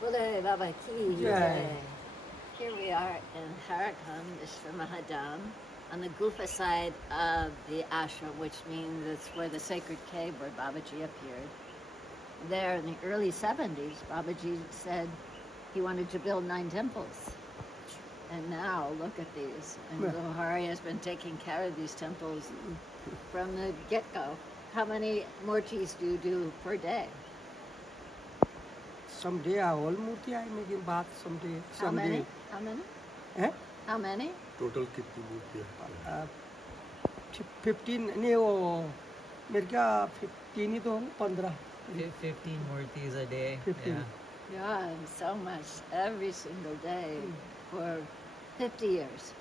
Bole Baba Ki जय। Jai. Here we are in Harakam, Vishwa Mahadam, on the Gufa side of the ashram, which means it's where the sacred cave where Babaji appeared. There in the early 70s, Babaji said he wanted to build 9 temples. And now look at these. And Yeah. Gohari has been taking care of these temples from the get-go. How many murtis do you do per day? Someday all मूर्ति आई मेरी बात someday How someday many? How many? हैं How many? Total कितनी मूर्तियाँ 15 नहीं वो मेरे क्या 15 ही तो होंगे 15 15 murtis a day. 15 Yeah. Yeah, and so much every single day for 50 years.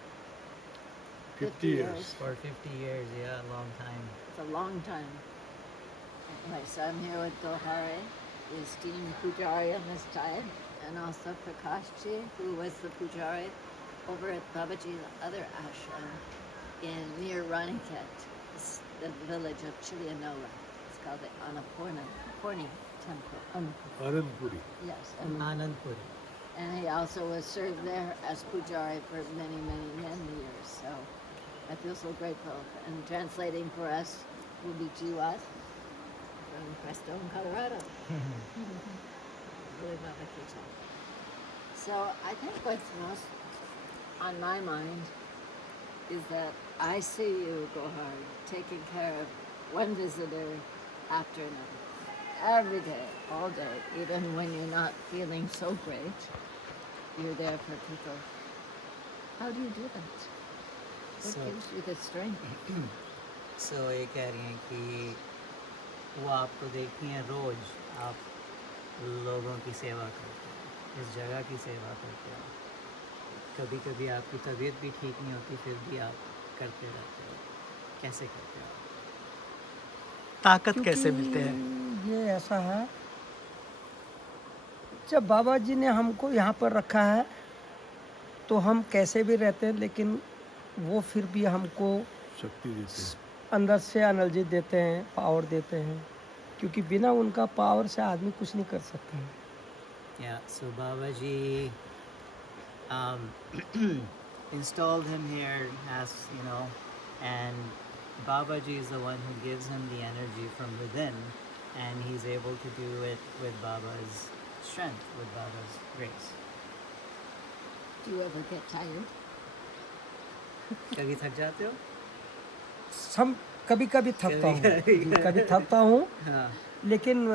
50 years. For 50 years, yeah, a long time. It's a long time. Anyway, so I'm here with Gohare, the esteemed Pujari on this side, and also Prakashji, who was the Pujari over at Babaji's other ashram near Raniket, the village of Chilianola. It's called the Annapurni Temple. Anandpuri Yes, Anandpuri. and he also was served there as Pujari for many, many, many years. So I feel so grateful. And translating for us will be Jiwat from Crestone, Colorado. Really Baba Kita. So I think what's most on my mind is that I see you, Gohar, taking care of one visitor after another. Every day, all day, even when you're not feeling so great, you're there for people. How do you do that? What So- gives you the strength? So ये कह रही हैं कि वो आपको देखती हैं रोज आप लोगों की सेवा करते हो, इस जगह की सेवा करते हो। कभी कभी आपकी तबीयत भी ठीक नहीं होती, फिर भी आप करते रहते हो। कैसे करते हो? ताकत कैसे मिलते हैं? क्योंकि ये ऐसा है जब बाबा जी ने हमको यहाँ पर रखा है तो हम कैसे भी रहते हैं लेकिन वो फिर भी हमको शक्ति देते हैं अंदर से एनर्जी देते हैं पावर देते हैं क्योंकि बिना उनका पावर से आदमी कुछ नहीं कर सकता है Yeah, so Babaji installed him here as, and Babaji is the one who gives him the energy from within, and he's able to do it with Baba's strength, with Baba's grace. Do you ever get tired? कभी थक जाते हो? हम कभी कभी थकता हूँ कभी थकता हूँ हाँ, लेकिन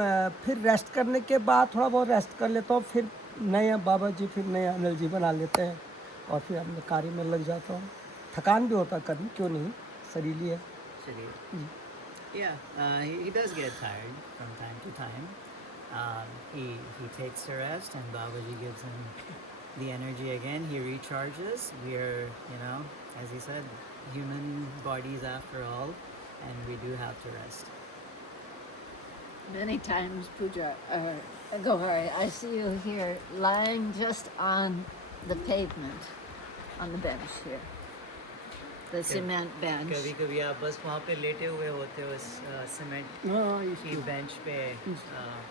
फिर रेस्ट करने के बाद थोड़ा बहुत रेस्ट कर लेता हूँ फिर नया बाबा जी फिर नया एनर्जी बना लेते हैं और फिर अपने कार्य में लग जाता हूँ थकान भी होता है कभी क्यों नहीं शरीर है शरीर. Yeah, he does get tired from time to time. He takes a rest, and Babaji gives him the energy again. He recharges. We are, as he said, human bodies after all, and we do have to rest. Many times, Puja, Gohari, I see you here lying just on the pavement, on the bench here, the cement bench. कभी कभी आप बस वहाँ पे लेटे हुए होते हो सीमेंट की बेंच पे.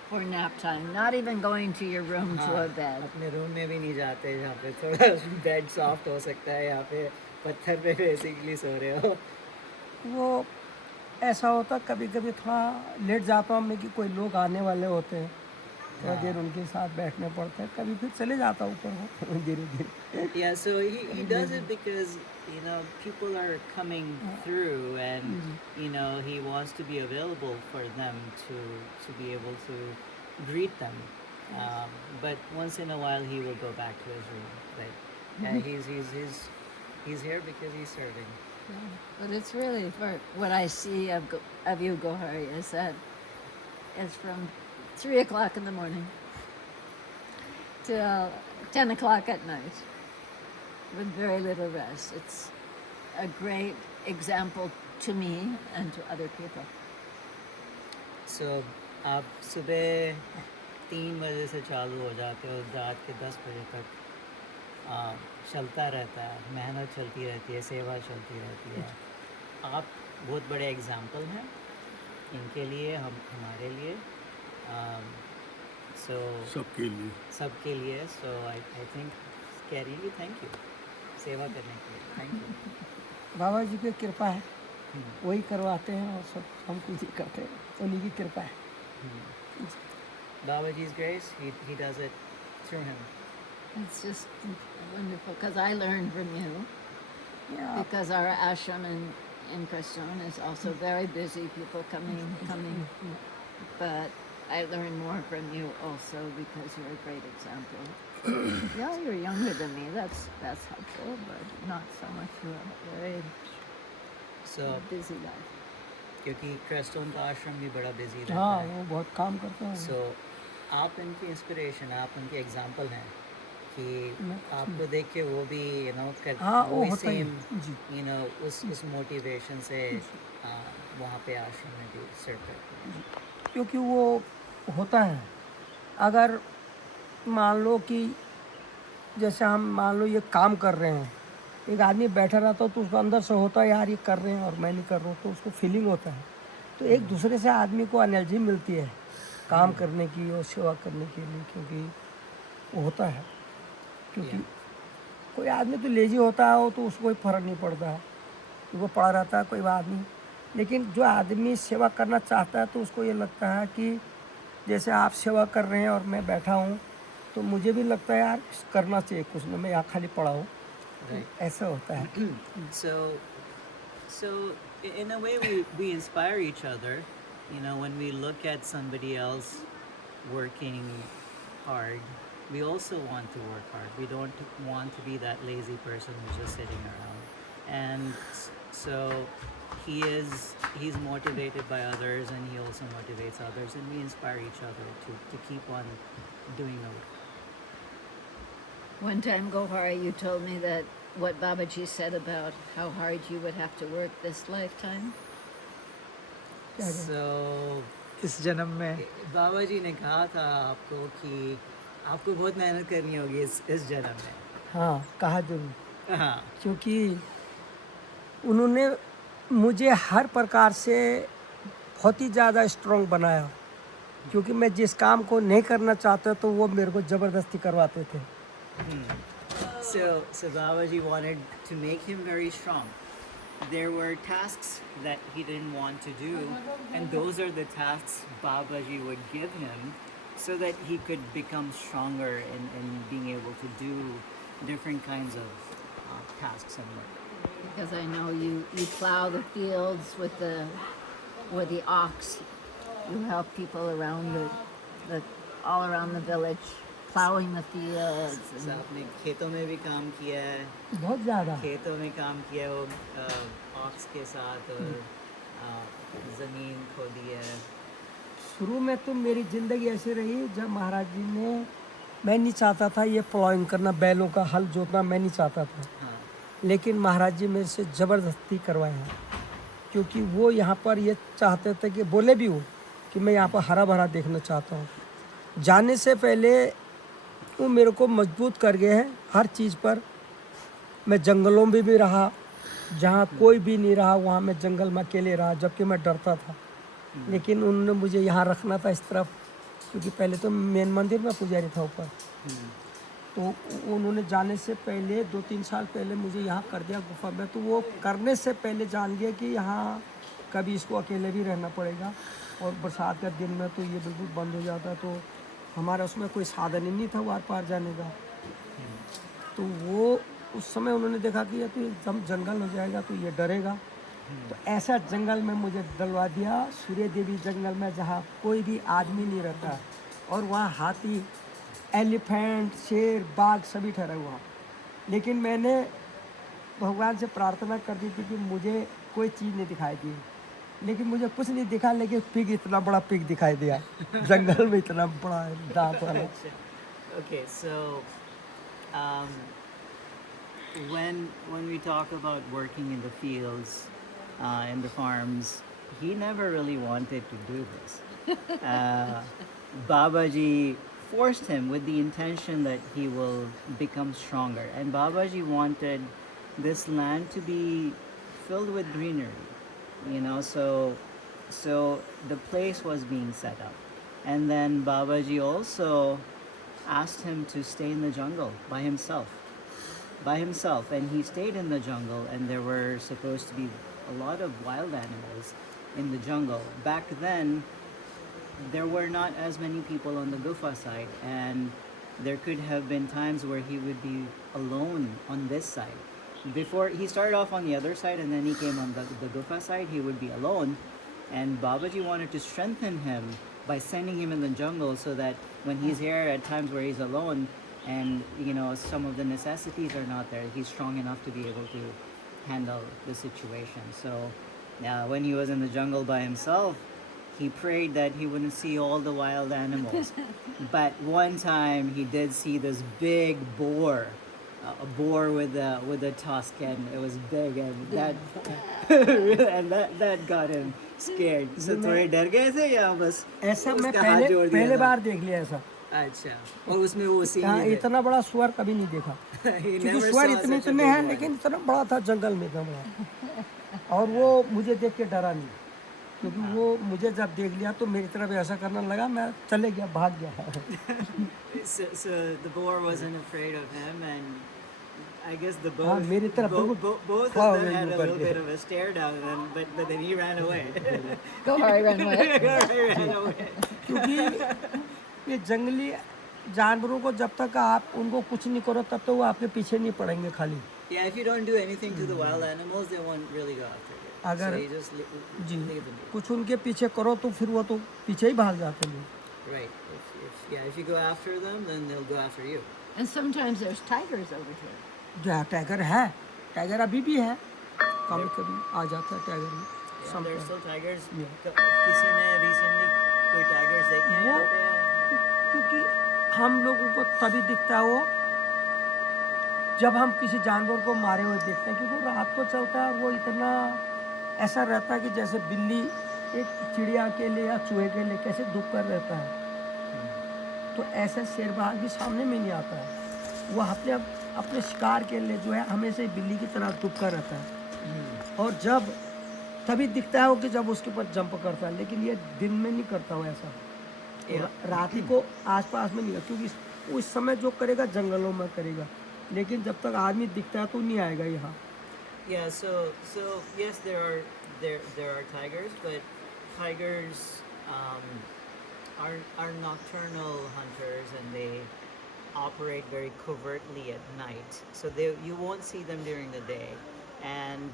For nap time, not even going to your room to हाँ, a bed. अपने रूम में भी नहीं जाते जहाँ पे थोड़ा बेड सॉफ्ट हो सकता है. यहाँ पे पत्थर पे बेसिकली सो रहे हो. वो ऐसा होता कभी कभी थोड़ा लेट जाता हूँ मैं कि कोई लोग आने वाले होते हैं थोड़ा देर उनके साथ बैठने पड़ता है कभी फिर चले जाता हूँ ऊपर धीरे धीरे Yeah, so he does it because people are coming through, and he wants to be available for them to be able to greet them. But once in a while he will go back to his room. But yeah, he's here because he's serving. But it's really for what I see of you, Gohari, is that it's from 3 o'clock in the morning till 10 o'clock at night with very little rest. It's a great example to me and to other people. So आप सुबह 3 बजे से चालू हो जाते हो, रात के 10 बजे तक चलता रहता है, मेहनत चलती रहती है, सेवा चलती रहती है. आप बहुत बड़े एग्जाम्पल हैं इनके लिए, हमारे लिए. So सबके लिए सबके लिए. So I think Carrie ji, thank you सेवा करने के लिए. Thank you. बाबा जी की कृपा है, वही करवाते हैं और सब हम कुछ ही करते हैं, उन्हीं की कृपा है. Babaji's grace, he does it through him. It's just wonderful because I learned from you. Yeah. Because our ashram in Crestone is also very busy, people coming. But I learn more from you also because you're a great example. Yeah, you're younger than me. That's helpful, but not so much. You're a very So busy life. क्योंकि क्रेस्टोन का आश्रम भी बड़ा busy रहता हाँ, है. वो बहुत काम करते हैं. So आप इनकी इंस्पिरेशन, आप उनकी एग्जांपल हैं कि मैं- आपको देख के वो भी कर हाँ, वो वही होता ही सेम है. जी. उस मोटिवेशन से वहाँ पे आश्रम में भी सर्व करते हैं. क्योंकि वो होता है, अगर मान लो कि जैसे हम मान लो ये काम कर रहे हैं, एक आदमी बैठा रहता है तो उसको अंदर से होता है यार ये कर रहे हैं और मैं नहीं कर रहा हूँ, तो उसको फीलिंग होता है. तो एक दूसरे से आदमी को एनर्जी मिलती है काम करने की और सेवा करने के लिए, क्योंकि वो होता है. क्योंकि कोई आदमी तो लेजी होता है, वो तो उसको कोई फर्क नहीं पड़ता है, वो पड़ा रहता है कोई आदमी. लेकिन जो आदमी सेवा करना चाहता है तो उसको ये लगता है कि जैसे आप सेवा कर रहे हैं और मैं बैठा हूँ, तो मुझे भी लगता है यार करना चाहिए कुछ ना, मैं यहाँ खाली पड़ा हूँ. ऐसा होता है. So in a way we inspire each other, when we look at somebody else working hard, we also want to work hard. We don't want to be that lazy person who's just sitting around. And so he's motivated by others, and he also motivates others, and we inspire each other to keep on doing the work. One time, Gohara, you told me that what Babaji said about how hard you would have to work this lifetime. So इस जन्म में बाबा जी ने कहा था आपको कि आपको बहुत मेहनत करनी होगी इस जन्म में. हाँ, कहा जरूर. हाँ. क्योंकि उन्होंने मुझे हर प्रकार से बहुत ही ज़्यादा स्ट्रॉन्ग बनाया, क्योंकि मैं जिस काम को नहीं करना चाहता तो वो मेरे को ज़बरदस्ती करवाते थे. So Babaji wanted to make him very strong. There were tasks that he didn't want to do, and those are the tasks Babaji would give him so that he could become stronger in being able to do different kinds of tasks and work. Because I know you plow the fields with the ox. You help people around the all around the village, plowing the fields. So आपने खेतों में भी काम किया है, बहुत ज़्यादा. खेतों में काम किया वो ऑक्स के साथ, और ज़मीन खोदी है. शुरू में तो मेरी ज़िंदगी ऐसी रही, जब महाराज जी ने, मैं नहीं चाहता था ये प्लॉइंग करना, बैलों का हल जोतना मैं नहीं चाहता था. हाँ. लेकिन महाराज जी मेरे से ज़बरदस्ती करवाया, क्योंकि वो यहाँ पर ये चाहते थे कि बोले भी हो कि मैं यहाँ पर हरा भरा देखना चाहता हूँ. जाने से पहले वो मेरे को मजबूत कर गए हैं हर चीज़ पर. मैं जंगलों में भी रहा, जहाँ कोई भी नहीं रहा वहाँ मैं जंगल में अकेले रहा, जबकि मैं डरता था. लेकिन उन्होंने मुझे यहाँ रखना था इस तरफ, क्योंकि पहले तो मेन मंदिर में पुजारी था ऊपर. तो उन्होंने जाने से पहले 2-3 साल पहले मुझे यहाँ कर दिया गुफा में. तो वो करने से पहले जान गया कि यहाँ कभी इसको अकेले भी रहना पड़ेगा, और बरसात का दिन में तो ये बिल्कुल बंद हो जाता. तो हमारा उसमें कोई साधन ही नहीं था वार पार जाने का. तो वो उस समय उन्होंने देखा कि ये तो एकदम जंगल हो जाएगा तो ये डरेगा. तो ऐसा जंगल में मुझे डलवा दिया, सूर्य देवी जंगल में, जहाँ कोई भी आदमी नहीं रहता, और वहाँ हाथी, एलिफेंट, शेर, बाघ सभी ठहरा हुआ. लेकिन मैंने भगवान से प्रार्थना कर दी थी कि मुझे कोई चीज़ नहीं दिखाई दी. लेकिन मुझे कुछ नहीं दिखा, लेकिन पिग, इतना बड़ा पिग दिखाई दिया जंगल में, इतना बड़ा दांत वाला. Okay, so when we talk about working in the fields, in the farms, he never really wanted to do this. Babaji forced him with the intention that he will become stronger, and Babaji wanted this land to be filled with greenery. So the place was being set up, And then Babaji also asked him to stay in the jungle by himself. And he stayed in the jungle, and there were supposed to be a lot of wild animals in the jungle. Back then, there were not as many people on the Gufa side, and there could have been times where he would be alone on this side. Before he started off on the other side, and then he came on the Gufa side, he would be alone. And Babaji wanted to strengthen him by sending him in the jungle, so that when he's here at times where he's alone, and some of the necessities are not there, he's strong enough to be able to handle the situation. So when he was in the jungle by himself, he prayed that he wouldn't see all the wild animals. But one time he did see this big boar, a boar with a tusk, and it was big, and that got him scared. So थोड़े डर गए थे या बस ऐसा मैं उसका हाथ जोड़ दिया पहले था? बार देख लिया ऐसा। अच्छा, और उसमें वो सीन हाँ, इतना बड़ा सुअर कभी नहीं देखा, क्योंकि सुअर इतने हैं, लेकिन इतना बड़ा था जंगल में, इतना बड़ा। और वो मुझे देख के डरा नहीं, क्योंकि वो मुझे जब देख लिया तो मेरी तरफ ऐसा करने लगा, मैं चले गया, भाग गया। So the boar wasn't afraid of him, and I guess the हाँ, मेरी तरफ both of them had a little bit of a stare down, but then he ran away. Gohari ran away. He ran away. क्योंकि ये जंगली जानवरों को जब तक आप उनको कुछ नहीं करो, तब तो वो आपके पीछे नहीं पड़ेंगे खाली। Yeah, if you don't do anything to the wild animals, they won't really go after you. अगर So you just ji leave them be. कुछ उनके पीछे करो तो फिर वो तो पीछे ही भाग जाते हैं। Right. If you go after them, then they'll go after you. And sometimes there's tigers over here. जो टाइगर है, टाइगर अभी भी है, कभी कभी आ जाता है टाइगर भी। Yeah, there's still tigers. Yeah. किसी ने recently कोई tigers देखे हैं वो यहाँ पे? क्योंकि हम लोगों को तभी दिखता है वो, जब हम किसी जानवर को मारे हुए देखते हैं, क्योंकि वो रात को चलता है, वो इतना ऐसा रहता है कि जैसे बिल्ली एक चिड़िया के लिए या चूहे के लिए कैसे दुख कर रहता है, तो ऐसे शेर बाहर भी सामने में नहीं आता है। वो अपने शिकार के लिए जो है हमेशा ही बिल्ली की तरह दुख कर रहता है, और जब तभी दिखता है वो कि जब उसके ऊपर जंप करता है, लेकिन ये दिन में नहीं करता हो ऐसा, रात ही को आसपास में नहीं है, क्योंकि उस समय जो करेगा जंगलों में करेगा, लेकिन जब तक आदमी दिखता है तो नहीं आएगा यहाँ। Yeah, so yes, there are tigers, but tigers are nocturnal hunters, and they operate very covertly at night. So you won't see them during the day, and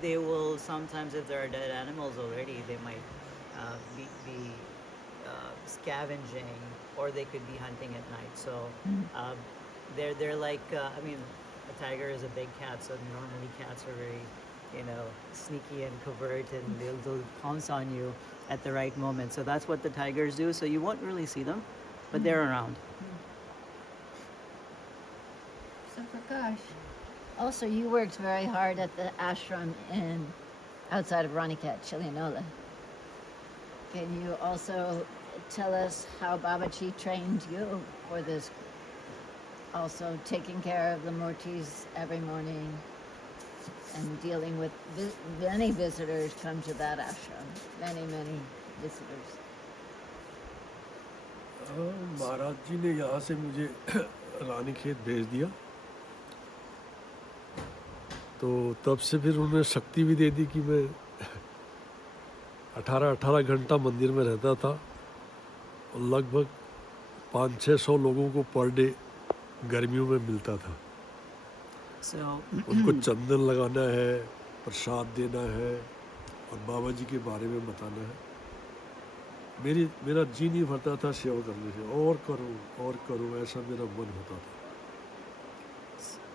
they will sometimes, if there are dead animals already, they might be scavenging, or they could be hunting at night. So they're like I mean, a tiger is a big cat, so normally cats are very sneaky and covert, and they'll pounce on you at the right moment. So that's what the tigers do. So you won't really see them, but they're around. So Prakash, also you worked very hard at the ashram outside of Ranikat, Chilianola. Can you also tell us how Babaji trained you for this? Also taking care of the murtis every morning and dealing with many visitors come to that ashram. Many visitors. महाराज जी ने यहाँ से मुझे रानीखेत भेज दिया, तो तब से फिर उन्होंने शक्ति भी दे दी कि मैं 18 घंटा मंदिर में रहता था, और लगभग 500-600 लोगों को पर डे गर्मियों में मिलता था। So उनको चंदन लगाना है, प्रसाद देना है, और बाबा जी के बारे में बताना है। मेरा जी नहीं भरता था सेवा करने से, और करो ऐसा मेरा मन होता था।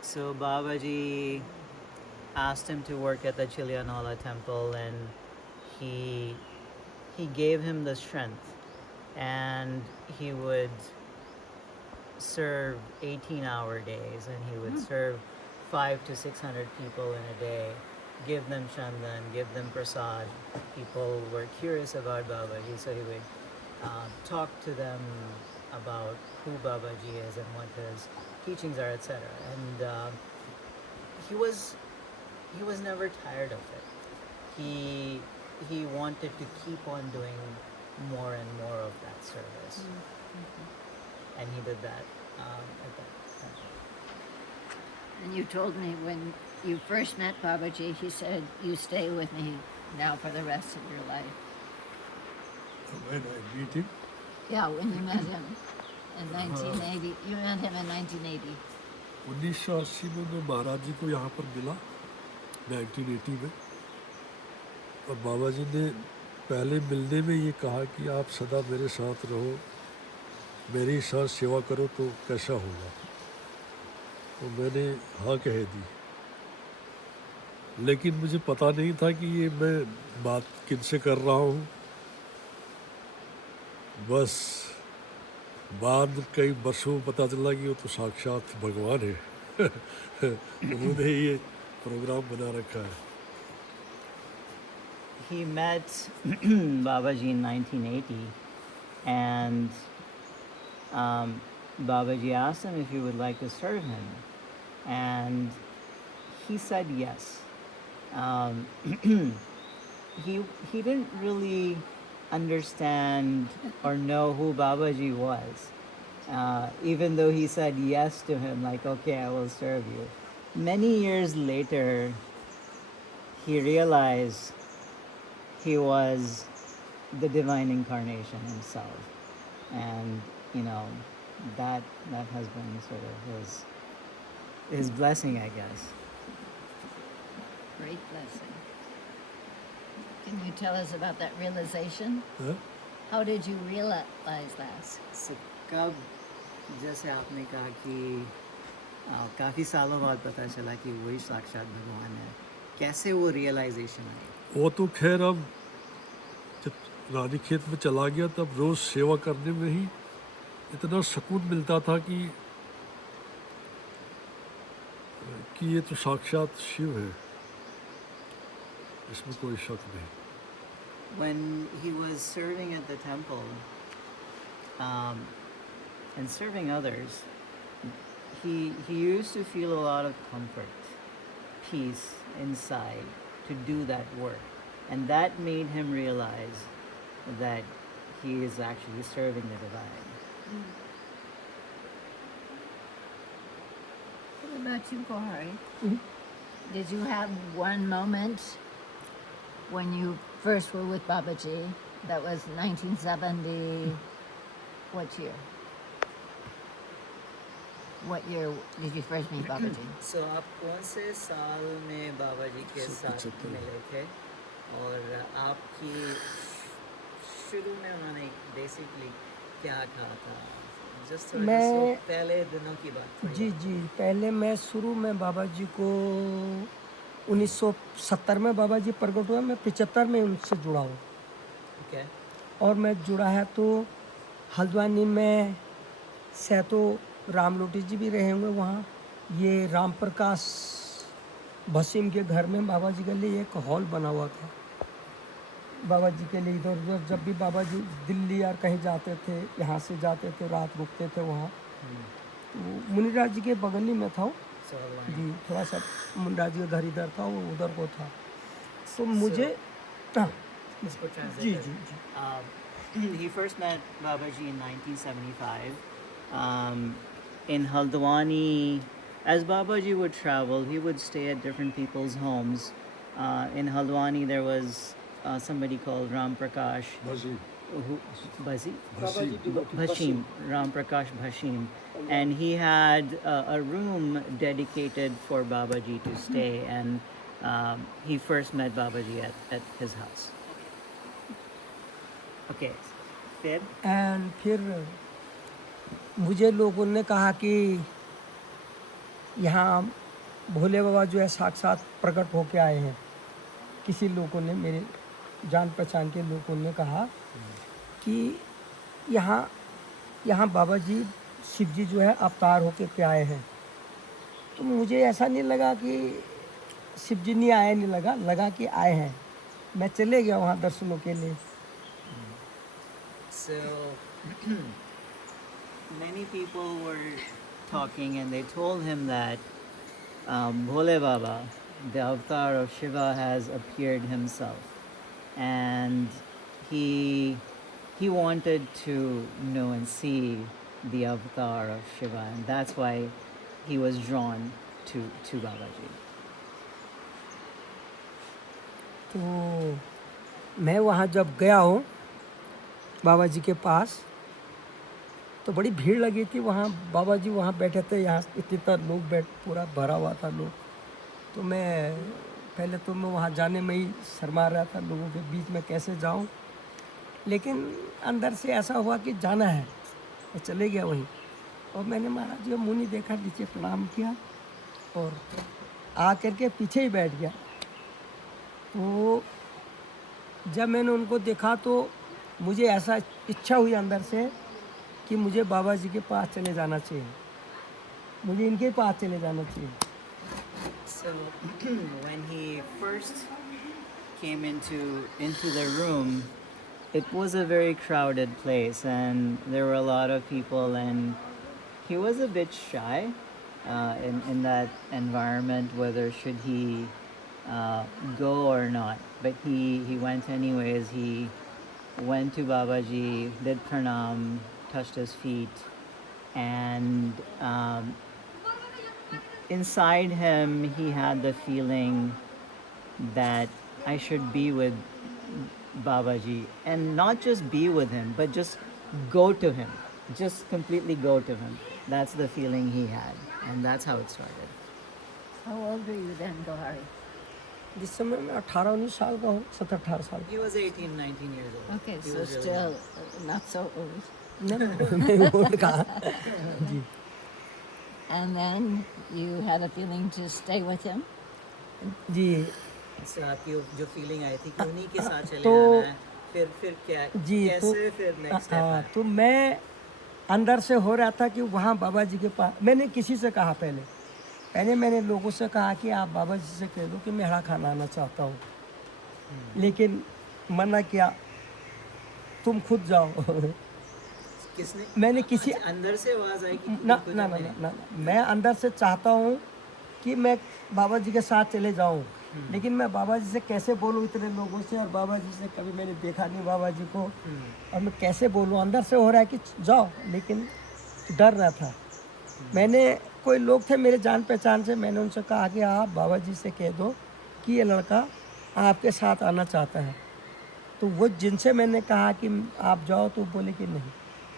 So Babaji asked him to work at the Chilianola temple, and he gave him the strength, and he would serve 18-hour days, and he would serve 500 to 600 people in a day, give them chandan, give them prasad. People were curious about Babaji, so he would talk to them about who Babaji is and what his teachings are, etc. And he was never tired of it. He wanted to keep on doing more and more of that service. And he did that at that time. And you told me when you first met Babaji, he said, "You stay with me now for the rest of your life." When I meet him, Yeah, when you met him in 1980. You met him in 1980. 1980 में मैं महाराज जी को यहाँ पर मिला 1980 में, और बाबा जी ने पहले मिलने में ये कहा कि आप सदा मेरे साथ रहो, मेरे साथ सेवा करो तो कैसा होगा। तो मैंने हाँ कह दी, लेकिन मुझे पता नहीं था कि ये मैं बात किनसे कर रहा हूँ। बस बाद कई वर्षों में पता चला कि वो तो साक्षात भगवान है। उन्होंने ये प्रोग्राम बना रखा है। He met Babaji in 1980, and Babaji asked him if he would like to serve him, and he said yes. He didn't really understand or know who Babaji was, even though he said yes to him, like, okay, I will serve you. Many years later, he realized he was the divine incarnation himself, and that has been sort of his blessing, I guess. Great blessing. Can you tell us about that realization? हाँ? How did you realize that? So, कब जैसे आपने कहा कि काफ़ी सालों बाद पता चला कि वही साक्षात भगवान है, कैसे वो रियलाइजेशन आई? वो तो खैर अब जब रानी खेत में चला गया तब रोज़ सेवा करने में ही इतना सुकून मिलता था कि ये तो साक्षात शिव है, इसमें कोई शक नहीं। When he was serving at the temple and serving others, he used to feel a lot of comfort, peace inside to do that work, and that made him realize that he is actually serving the divine. What about you, Gohari? Did you have one moment when you first were with Babaji? That was 1970. What year? What year did you first meet Babaji? So आप कौन से साल में बाबा जी के साथ 75 मिले थे, और आपकी शुरू में उन्होंने बेसिकली क्या कहा था? जस्ट मैं- पहले दिनों की बात थोड़ी जी जी, पहले मैं शुरू में बाबा जी को 1970 में बाबा जी प्रकट हुआ, मैं 75 में उनसे जुड़ा हूँ। ओके और मैं जुड़ा है तो हल्द्वानी में सैतो राम लोटी जी भी रहे हुए वहाँ। ये राम प्रकाश भसीम के घर में बाबा जी के लिए एक हॉल बना हुआ था। बाबा जी के लिए इधर उधर जब भी बाबा जी दिल्ली या कहीं जाते थे, यहाँ से जाते थे, रात रुकते थे वहाँ। तो मुनिराज जी के बगल ही में था वो। सो जी, थोड़ा सा मुनिराज जी का घर इधर था, वो उधर को था। तो मुझे हाँ इसको जी ट्रांसलेट जी जी he first met Babaji in 1975 in Haldwani. As Babaji would travel, he would stay at different people's homes. In Haldwani, there was somebody called Ram Prakash, Bhashim, Ram Prakash Bhashim, and he had a room dedicated for Babaji to stay, and he first met Babaji at his house. Okay, फिर and फिर मुझे लोगों ने कहा कि यहाँ भोले बाबा जो है साक्षात प्रकट होके आए हैं। किसी लोगों ने, मेरे जान पहचान के लोगों ने कहा कि यहाँ बाबा जी शिव जी जो है अवतार होके के आए हैं। तो मुझे ऐसा नहीं लगा कि शिव जी नहीं आए, नहीं लगा कि आए हैं। मैं चले गया वहाँ दर्शनों के लिए। So many people were talking, and they told him that Bhole Baba, the avatar of Shiva, has appeared himself, and he he wanted to know and see the avatar of Shiva, and that's why he was drawn to Babaji. तो मैं वहाँ जब गया हूँ बाबा जी के पास, तो बड़ी भीड़ लगी थी वहाँ। बाबा जी वहाँ बैठे थे, यहाँ इतनी तरह लोग पूरा भरा हुआ था लोग। तो मैं पहले तो मैं वहाँ जाने में ही शर्मा रहा था, लोगों के बीच में कैसे जाऊँ, लेकिन अंदर से ऐसा हुआ कि जाना है, तो चले गया वहीं। और मैंने महाराज जी का मुँह नहीं देखा, नीचे प्रणाम किया और आ करके पीछे ही बैठ गया। तो जब मैंने उनको देखा तो मुझे ऐसा इच्छा हुई अंदर से कि मुझे बाबा जी के पास चले जाना चाहिए, मुझे इनके पास चले जाना चाहिए। So when he first came into the room, it was a very crowded place, and there were a lot of people, and he was a bit shy in that environment, whether should he go or not. But he went anyways. He went to Babaji, did pranam, touched his feet, and inside him he had the feeling that I should be with Babaji, and not just be with him, but just go to him, just completely go to him. That's the feeling he had, and that's how it started. How old were you then, Gohari? जिस समय मैं 18-19 साल का हूँ, 17-18 साल He was 18, 19 years old. Okay, He so was really still young. not so old. मैं old कहा जी। And then you had a feeling to stay with him? जी इससे आपकी जो फीलिंग आई थी कि उन्हीं के साथ चले तो- जाना है, फिर क्या जी कैसे फिर नेक्स्ट हाँ, स्टेप तो मैं अंदर से हो रहा था कि वहाँ बाबा जी के पास, मैंने किसी से कहा पहले मैंने लोगों से कहा कि आप बाबा जी से कह दो कि मैं हरा खाना आना चाहता हूँ, लेकिन मना किया, तुम खुद जाओ। किसने मैंने किसी अंदर से आवाज आई कि ना खुद ना ना अपने- ना ना मैं अंदर से चाहता हूँ कि मैं बाबा जी के साथ चले जाऊँ, लेकिन मैं बाबा जी से कैसे बोलूँ इतने लोगों से, और बाबा जी से कभी मैंने देखा नहीं बाबा जी को, और मैं कैसे बोलूँ, अंदर से हो रहा है कि जाओ, लेकिन डर रहा था। मैंने कोई लोग थे मेरे जान पहचान से, मैंने उनसे कहा कि आप बाबा जी से कह दो कि ये लड़का आपके साथ आना चाहता है। तो वो जिनसे मैंने कहा कि आप जाओ, तो बोले कि नहीं,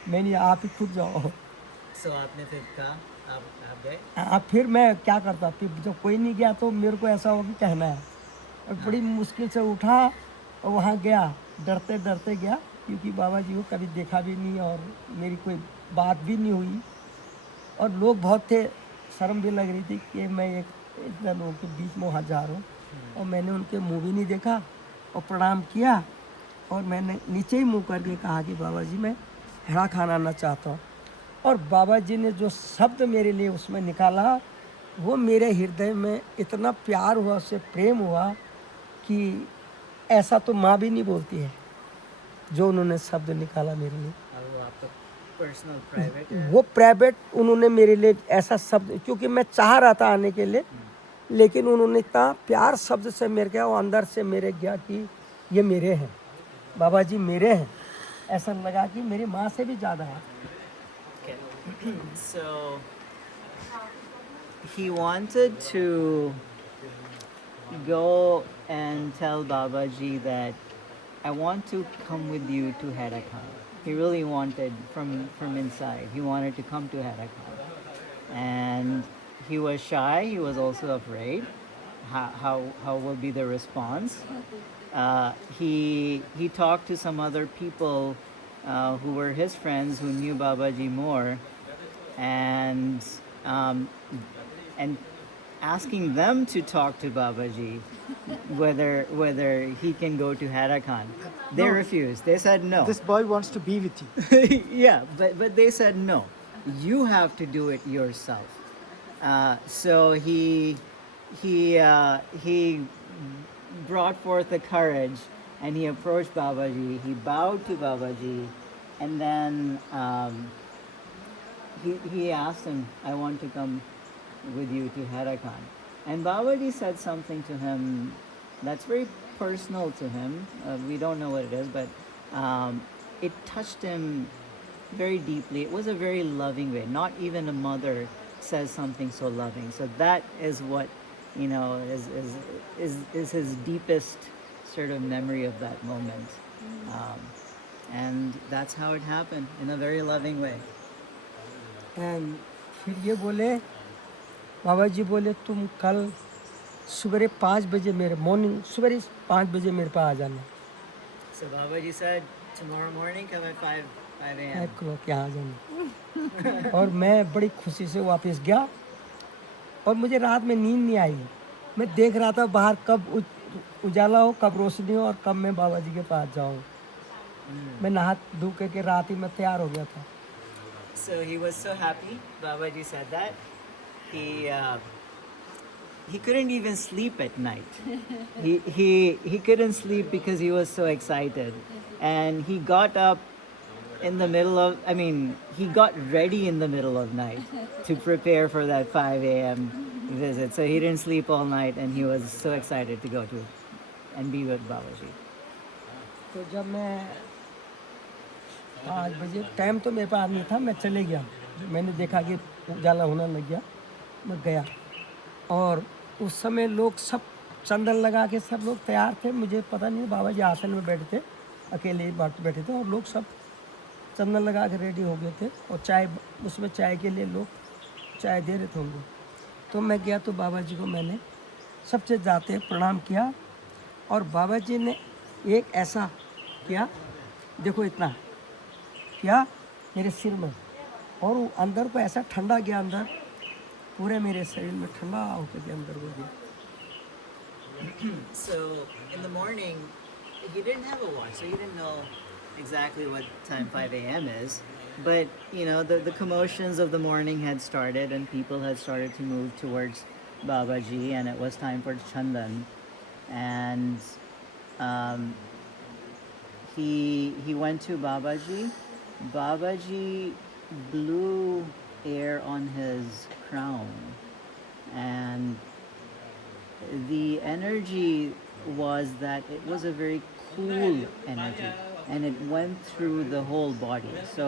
मैंने आप ही खुद जाओ। सो आपने फिर कहा आप गए अब फिर मैं क्या करता, फिर जब कोई नहीं गया तो मेरे को ऐसा हो कि कहना है, और बड़ी मुश्किल से उठा और वहाँ गया, डरते डरते गया, क्योंकि बाबा जी को कभी देखा भी नहीं और मेरी कोई बात भी नहीं हुई, और लोग बहुत थे, शर्म भी लग रही थी कि मैं एक इतना लोगों के बीच में वहाँ जा रहा हूँ। और मैंने उनके मुँह भी नहीं देखा और प्रणाम किया, और मैंने नीचे ही मुँह करके कहा कि बाबा जी मैं हरा खाना आना चाहता हूँ। और बाबा जी ने जो शब्द मेरे लिए उसमें निकाला, वो मेरे हृदय में इतना प्यार हुआ, उससे प्रेम हुआ कि ऐसा तो माँ भी नहीं बोलती है, जो उन्होंने शब्द निकाला मेरे लिए। और वो आपका पर्सनल प्राइवेट है वो प्राइवेट उन्होंने मेरे लिए ऐसा शब्द, क्योंकि मैं चाह रहा था आने के लिए, लेकिन उन्होंने इतना प्यार शब्द से मेरे गया, वो अंदर से मेरे गया कि ये मेरे हैं, बाबा जी मेरे हैं, ऐसा लगा कि मेरी माँ से भी ज़्यादा है। Okay. So he wanted to go and tell Babaji that I want to come with you to Herakan. He really wanted from inside. He wanted to come to Herakan. And he was shy, he was also afraid. How will be the response? He talked to some other people who were his friends who knew Babaji more, and asking them to talk to Babaji whether he can go to Harakan. They No. refused. They said no. This boy wants to be with you. Yeah, but they said no. You have to do it yourself. So he brought forth the courage, and he approached Babaji. He bowed to Babaji, and then he asked him, "I want to come with you to Harakan." And Babaji said something to him that's very personal to him. We don't know what it is, but it touched him very deeply. It was a very loving way. Not even a mother says something so loving. So that is what, you know, is his deepest sort of memory of that moment. And that's how it happened, in a very loving way. And फिर ये बोले, बाबा जी बोले तुम कल सवेरे 5 बजे मेरे morning सवेरे 5 बजे मेरे पास आ जाना, So Babaji said, tomorrow morning come at 5 a.m. 5 o'clock यहाँ आ जाना। और मैं बड़ी खुशी से वापस गया और मुझे रात में नींद नहीं आई। मैं देख रहा था बाहर कब उजाला हो, कब रोशनी हो और कब मैं बाबा जी के पास जाऊँ। मैं नहा धो के रात ही में तैयार हो गया था। So he was so happy. Babaji said that he couldn't even sleep at night. He couldn't sleep because he was so excited, and he got up in the middle of. I mean, he got ready in the middle of night to prepare for that 5 a.m. visit. So he didn't sleep all night, and he was so excited to go to and be with Babaji. तो जब मैं 5 बजे, time तो मेरे पास नहीं था, मैं चले गया। मैंने देखा कि उजाला होने लग गया, मैं गया और उस समय लोग सब चंदन लगा के सब लोग तैयार थे। मुझे पता नहीं, बाबा जी आसन में बैठे थे, अकेले ही बैठे थे और लोग सब चंदन लगा के रेडी हो गए थे और चाय, उसमें चाय के लिए लोग चाय दे रहे थे उनको। तो मैं गया तो बाबा जी को मैंने सबसे जाते प्रणाम किया और बाबा जी ने एक ऐसा किया, देखो इतना किया मेरे सिर में और वो अंदर को ऐसा ठंडा गया, अंदर पूरे मेरे शरीर में ठंडा होकर के अंदर हो गया। So in the morning, he didn't have a watch, so he didn't know exactly what time 5 a.m. is. But you know, the commotions of the morning had started, and people had started to move towards Babaji, and it was time for Chandan. And he went to Babaji. Babaji blew air on his crown, and the energy was that it was a very cool energy, and it went through the whole body. So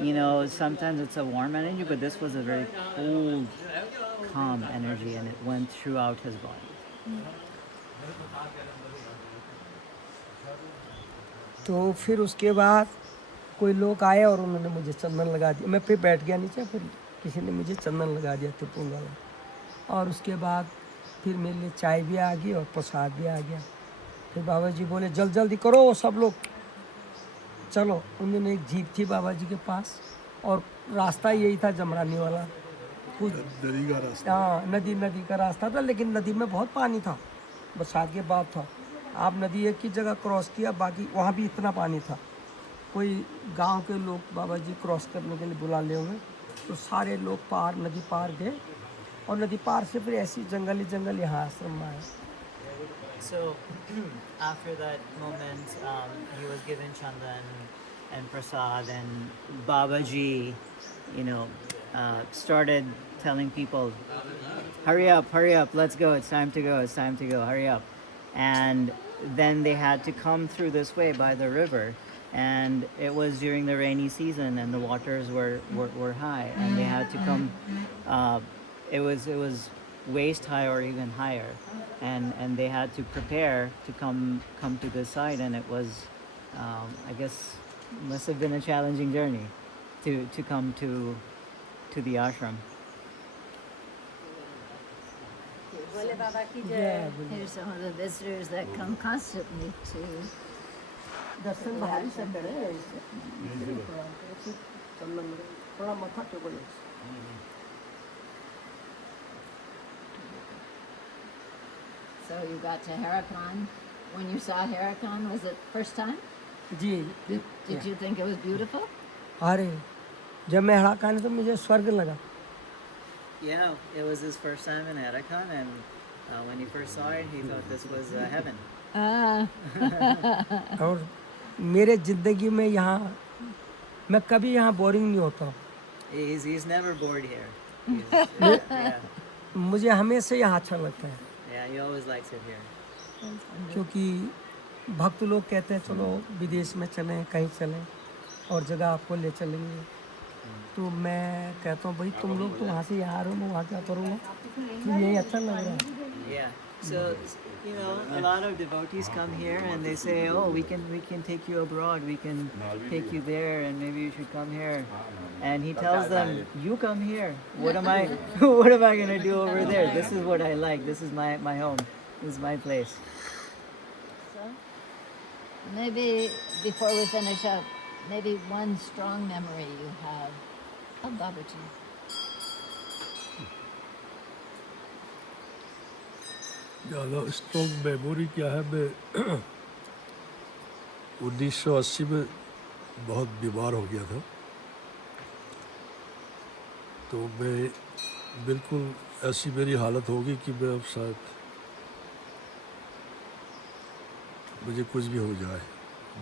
you know, sometimes it's a warm energy, but this was a very cold, calm energy, and it went throughout his body. तो फिर उसके बाद कोई लोग आए और उन्होंने मुझे चंदन लगा दिया। मैं फिर बैठ गया नीचे, फिर किसी ने मुझे चंदन लगा दिया त्रिपुंड वाला। और उसके बाद फिर मेरे लिए चाय भी आ गई और प्रसाद भी आ गया। फिर बाबा जी बोले जल्दी करो सब लोग चलो। उन्होंने एक जीप थी बाबा जी के पास और रास्ता यही था जमरानी वाला, कुछ नदी का रास्ता। हाँ, नदी का रास्ता था, लेकिन नदी में बहुत पानी था, बरसात के बाद था। आप नदी एक ही जगह क्रॉस किया, बाकी वहाँ भी इतना पानी था। कोई गांव के लोग बाबा जी क्रॉस करने के लिए बुला ले होंगे, तो सारे लोग पार नदी पार गए और नदी पार से फिर ऐसी जंगल यहाँ आश्रम में आए। So after that moment, he was given chandan and prasad, and Babaji, you know, started telling people, hurry up, let's go, it's time to go, hurry up. And then they had to come through this way by the river, and it was during the rainy season and the waters were high, and they had to come, it was waist high or even higher, and they had to prepare to come to this side, and it was I guess must have been a challenging journey to come to the ashram. Bole Baba ki jai. Yeah, Bole. Here's some of the visitors that come constantly to. दर्शन भारी से करे ऐसे चंदन थोड़ा मथा टेको। So you got to Harakan. When you saw Harakan, was it first time? Ji, Did you think it was beautiful? अरे जब मैं हड़ाकान तो मुझे स्वर्ग लगा। Yeah, it was his first time in Arakan, and when he first saw it, he thought this was heaven. और मेरे ज़िंदगी में यहाँ मैं कभी यहाँ बोरिंग नहीं होता। He's never bored here. Yeah, मुझे हमेशा यहाँ अच्छा लगता है, yeah, he always likes it here. क्योंकि भक्त लोग कहते हैं चलो विदेश में चलें, कहीं चलें, और जगह आपको ले चलेंगे। तो मैं कहता हूँ भाई तुम लोग तो वहाँ से यहाँ आ रहे हो, मैं वहाँ क्या करूँगा, तो यही अच्छा लग रहा है। Yeah. So you know, a lot of devotees come here and they say, "Oh, we can take you abroad. We can take you there, and maybe you should come here." And he tells them, "You come here. What am I? What am I gonna do over there? This is what I like. This is my home. This is my place." So, maybe before we finish up, maybe one strong memory you have of Babaji. ज़्यादा strong memory क्या है, मैं 1980 में बहुत बीमार हो गया था। तो मैं बिल्कुल ऐसी मेरी हालत होगी कि मैं अब शायद मुझे कुछ भी हो जाए,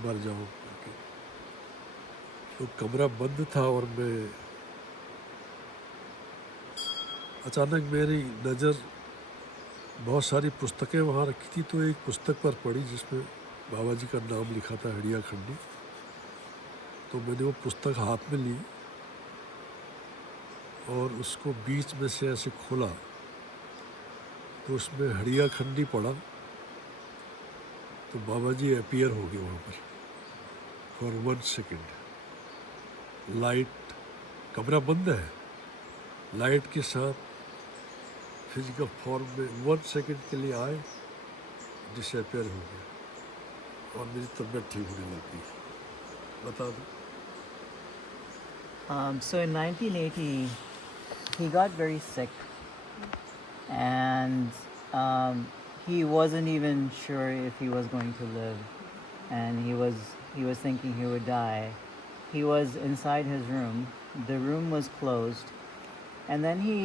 मर जाऊँ करके। तो कमरा बंद था और मैं अचानक मेरी नज़र बहुत सारी पुस्तकें वहाँ रखी थी, तो एक पुस्तक पर पड़ी जिसमें बाबा जी का नाम लिखा था, हड़िया खंडी। तो मैंने वो पुस्तक हाथ में ली और उसको बीच में से ऐसे खोला, तो उसमें हड़िया खंडी पड़ा। तो बाबा जी अपीयर हो गए वहाँ पर फॉर 1 सेकेंड। लाइट, कमरा बंद है, लाइट के साथ फिजिकल फॉर्म में 1 सेकेंड के लिए आए, डिसअपियर हो गए और मेरी तबीयत ठीक होने लग गई। बता दो। So in 1980, he got very sick, and he wasn't even sure if he was going to live, and he was thinking he would die. He was inside his room. The room was closed, and then he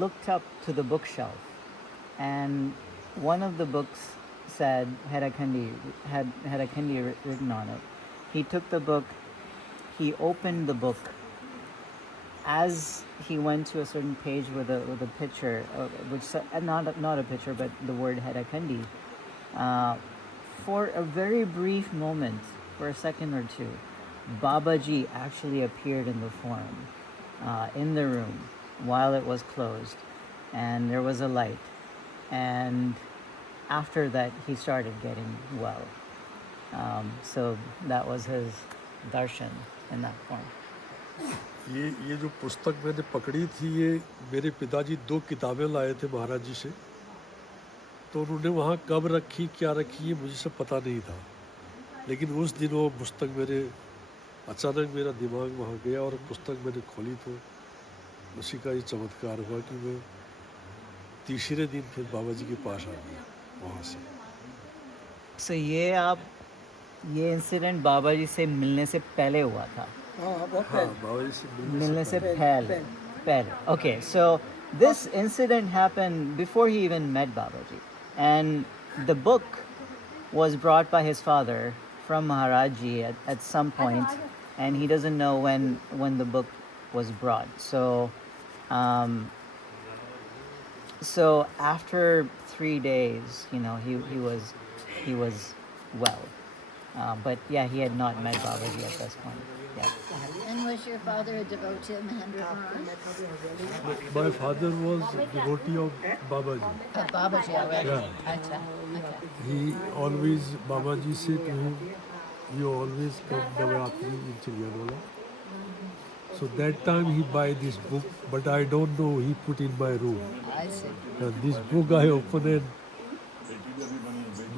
looked up to the bookshelf, and one of the books said had Hedakandi written on it. He took the book. He opened the book. As he went to a certain page with a picture, which said, not a picture, but the word Hedakandi, for a very brief moment, for a second or two, Babaji actually appeared in the form, in the room, while it was closed, and there was a light. And after that, he started getting well. So that was his darshan in that form. ये जो पुस्तक मैंने पकड़ी थी, ये मेरे पिताजी 2 किताबें लाए थे महाराज जी से। तो उन्होंने वहाँ कब रखी, क्या रखी, ये मुझे सब पता नहीं था। लेकिन उस दिन वो पुस्तक अचानक मेरा दिमाग वहाँ गया और पुस्तक मैंने खोली, तो उसी का ये चमत्कार हुआ कि मैं तीसरे दिन फिर बाबा जी के पास आ गया वहाँ से। So ये इंसिडेंट बाबा जी से मिलने से पहले हुआ था। हाँ बहुत हाँ, बाबा जी से मिलने से पहले. Okay, so this incident happened before he even met Babaji, and the book was brought by his father from Maharaji at some point, and he doesn't know when the book was brought. So so after 3 days, he was well, but yeah, he had not met Babaji at this point. Yeah. And was your father a devotee of Mahendra Maharaj? My father was devotee of Babaji. Of Babaji already? Yeah. Acha, okay. He always, Babaji said to him, you always come Navratri in Chilianola. So that time he buy this book, but I don't know, he put in my room. I see. And this book I open and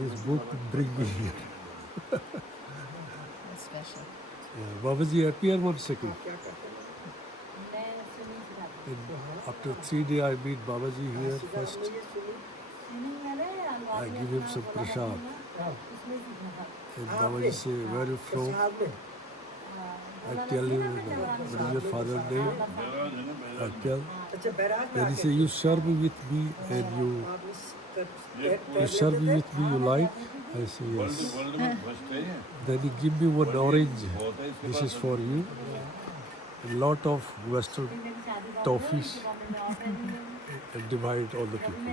this book bring me here. That's special. Babaji appear 1 second. And after 3 days I meet Babaji here first. I give him some prasad. And Babaji say, where are you from? I tell him, what is your father's name? I tell. Then he say, you serve with me and you serve with me, you like? I say, yes. Then he give me one orange. This is for you. A lot of Western toffees. and divide all the people.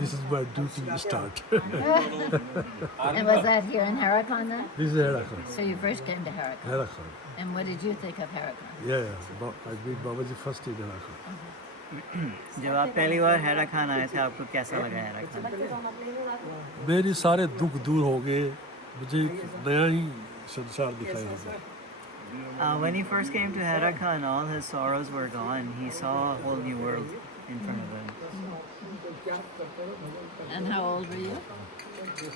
This is my duty start. And was that here in Harakan then? This is Herakan. So you first came to Harakan. Herakan. And what did you think of Harakan? Yeah. I meet Babaji first in Herakan. जब आप पहली बार हैरा खान आए थे आपको कैसा लगा हैरा खान? मेरे सारे दुख दूर हो गए, मुझे एक नया ही संसार दिखाई दिया। When he first came to Hera Khan, all his sorrows were gone. He saw a whole new world in front of him. And how old were you?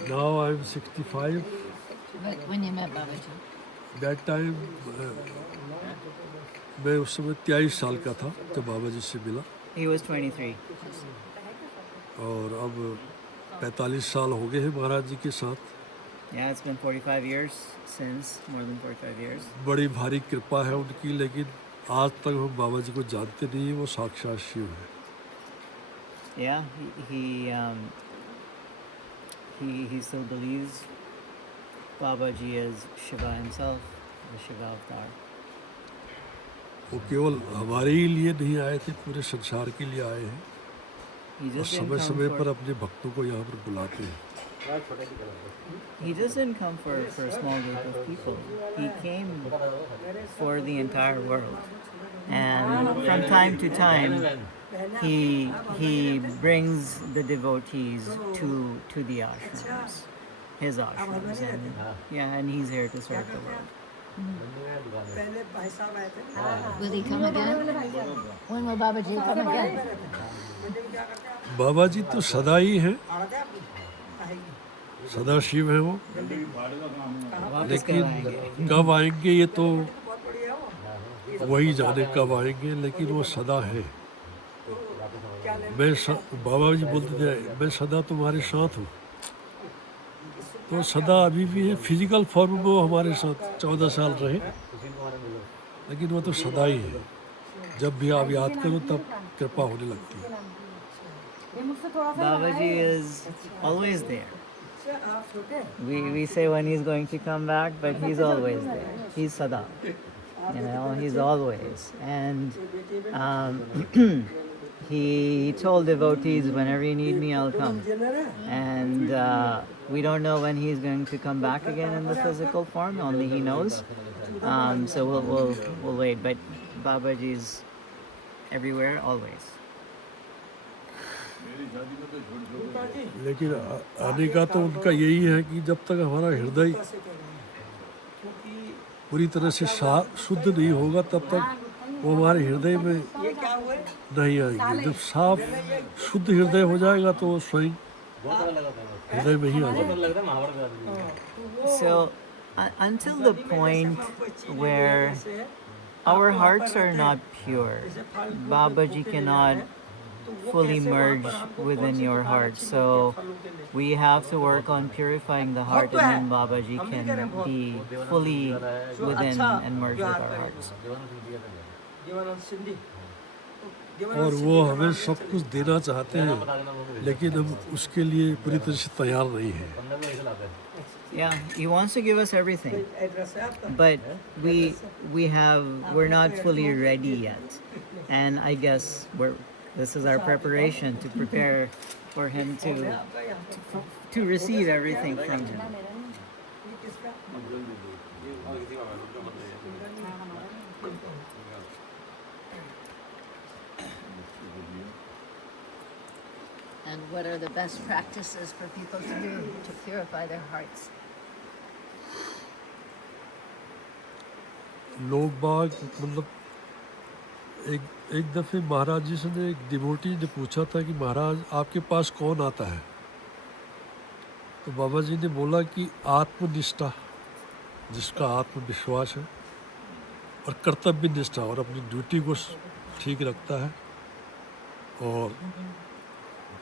Now I'm 65. When you met Babaji? That time मैं उस समय 23 साल का था जब बाबा जी से मिला, He was 23. और अब 45 साल हो गए हैं महाराज जी के साथ। Yeah, it's been 45 years since, more than 45 years. बड़ी भारी कृपा है उनकी, लेकिन आज तक हम बाबा जी को जानते नहीं हैं, वो साक्षात शिव है। Yeah, he still believes Babaji is Shiva himself, the Shiva avatar. वो केवल हमारे ही लिए नहीं आए थे, पूरे संसार के लिए आए हैं, He और just didn't समय come समय पर for, अपने भक्तों को यहाँ पर बुलाते हैं। he just didn't come for a small group of people. He came for the entire world. And from time to time, he brings the devotees to the ashrams, his ashrams, and he's here to serve the world. Will he come again? When will Babaji come again? बाबा जी तो सदा ही हैं, सदा शिव हैं वो, लेकिन कब आएंगे ये तो वही जाने कब आएंगे, लेकिन वो सदा है। बाबा जी बोलते थे मैं सदा तुम्हारे साथ हूँ, तो सदा अभी भी है। फिजिकल फॉर्म में वो हमारे साथ 14 साल रहे, लेकिन वो तो सदा ही है। जब भी आप याद करो तब कृपा होने लगती है। Babaji is always there. We say when he's going to come back, but he's always there. He's Sada. He's always. And he told devotees, whenever you need me, I'll come. And we don't know when he's going to come back again in the physical form. Only he knows. So we'll wait. But Babaji is everywhere, always. लेकिन आने का तो उनका यही है कि जब तक हमारा हृदय पूरी तरह से शुद्ध नहीं होगा तब तक वो हमारे हृदय में नहीं आएंगे। जब साफ शुद्ध हृदय हो जाएगा तो वो स्वयं हृदय में ही आ जाएगा। So until the point where our hearts are not pure, Babaji cannot fully merge within your heart. So we have to work on purifying the heart, and then Babaji can be fully within and merge with our hearts. और वो हमें सब कुछ देना चाहते हैं, लेकिन हम उसके लिए पूरी तरह से तैयार नहीं हैं। Yeah, he wants to give us everything, but we're not fully ready yet, and I guess this is our preparation to prepare for him to receive everything from him. And what are the best practices for people to do to purify their hearts? लोग बाग मतलब एक दफ़े महाराज जी से एक devotee ने पूछा था कि महाराज आपके पास कौन आता है, तो बाबा जी ने बोला कि आत्मनिष्ठा, जिसका आत्मविश्वास है और कर्तव्य निष्ठा और अपनी ड्यूटी को ठीक रखता है, और